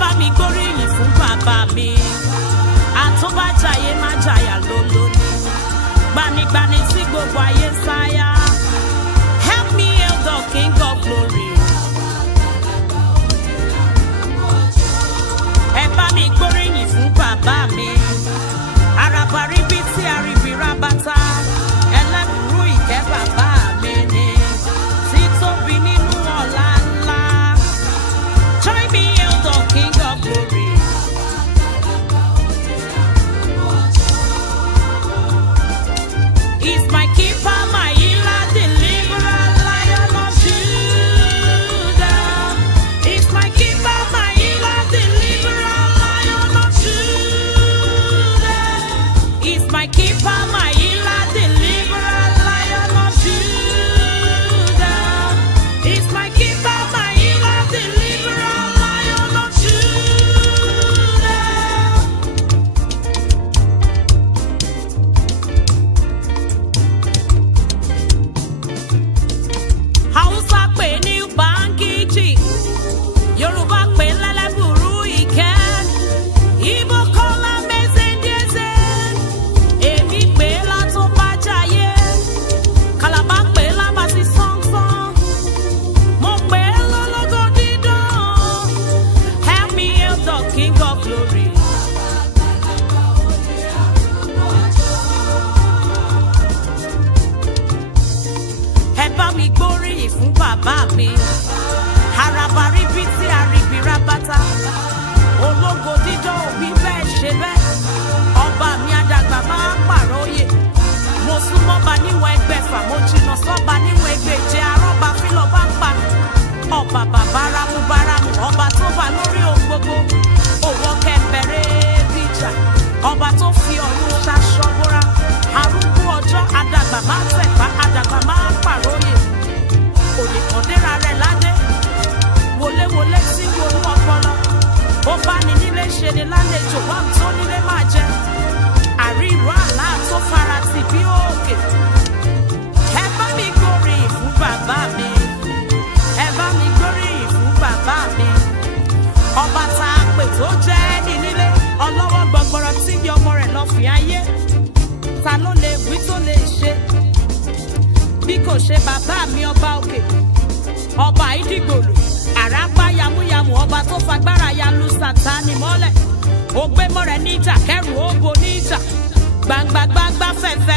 bá mi gbóríyìn fún bàbá mi. Àtúbàjáyé má jàyà lólóní. Gbanigbani tí gbogbo ayé sáyà. Help me hail the King of Glory. Ẹ bá mi gbóríyìn fún bàbá mi. Àràbàrí bí tí àríbí rábátá. Ẹlẹ́bùrú ìkẹ́ bàbá mi ni. Títóbi nínú ọ̀la ńlá. Join me hail the King of Glory. He's my keeper, my healer, deliverer, Lion of Judah. He's my keeper, my healer, deliverer, Lion of Judah. He's my keeper, my healer, deliverer, Lion of Judah. He's my keeper, my healer, deliverer, Lion of Judah. Hausa pè ní Ubangiji, Yorùbá pè lẹ́lẹ́bùrú ìkẹ́, Ìgbò kọ́lá mẹ́sẹ̀ndíẹ́sẹ̀, èmi pè látúbàjáyé, Kàlàbá pè lábàtí sánsán, mo pè lólógo dídán. Help me hail the King of Glory. Ẹ bá mi gbóríyìn fún bàbá mi. Àràbàrí bí tí àríbí rábátá. Ológo dídán òbí bẹ́ẹ̀ ṣe bẹ́ẹ̀. Ọba mi àdàgbà máa pààrọ̀ òye. Mo súnmọ́ba níwọ̀n ẹgbẹ̀fà, mo jìnnà sọ́ba níwọ̀n ẹgbẹ̀je. Arọ́ba fílọ̀ bá ń pa. Ọba bàbá rámúbárámù, ọba tó bá lórí ohun gbogbo. Òwò kẹ̀mbẹ̀rẹ̀ bíjà. Ọba tó fi ọ̀run ṣaṣọ bóra. Arúgbó ọjọ́ àdàgbà máa tẹ̀pá, àdàgbà máa pààrọ̀ òye. Òní kan déra rẹ̀ ládé. Wọléwọlé sí wọnú ọpọlọ. Ó bá ní nílé ṣe ni lálejò wá tó nílé máa jẹ. Àrí ìró àlá tó fara tì bí òkè. Ẹ bá mi gbóríyìn fún bàbá mi. Ẹ bá mi gbóríyìn fún bàbá mi. Ọba tá a pè tó jẹ́ ní nílé. Ọlọ́wọ́ gbọgbọrọ tí bí ọmọ rẹ̀ lọ fi ayé. Ta ló lè wí tó lè ṣe? Bí kò ṣe bàbá mi ọba òkè. Ọba ìdígbòlù. Àràpá yamuyamu, ọba tó fagbára ya lu Sátánì mọ́lẹ̀. Ó gbé mọ́rẹ̀ níjà, kẹ́rù ó bo níjà. Gbangba-gbangba fẹ̀fẹ̀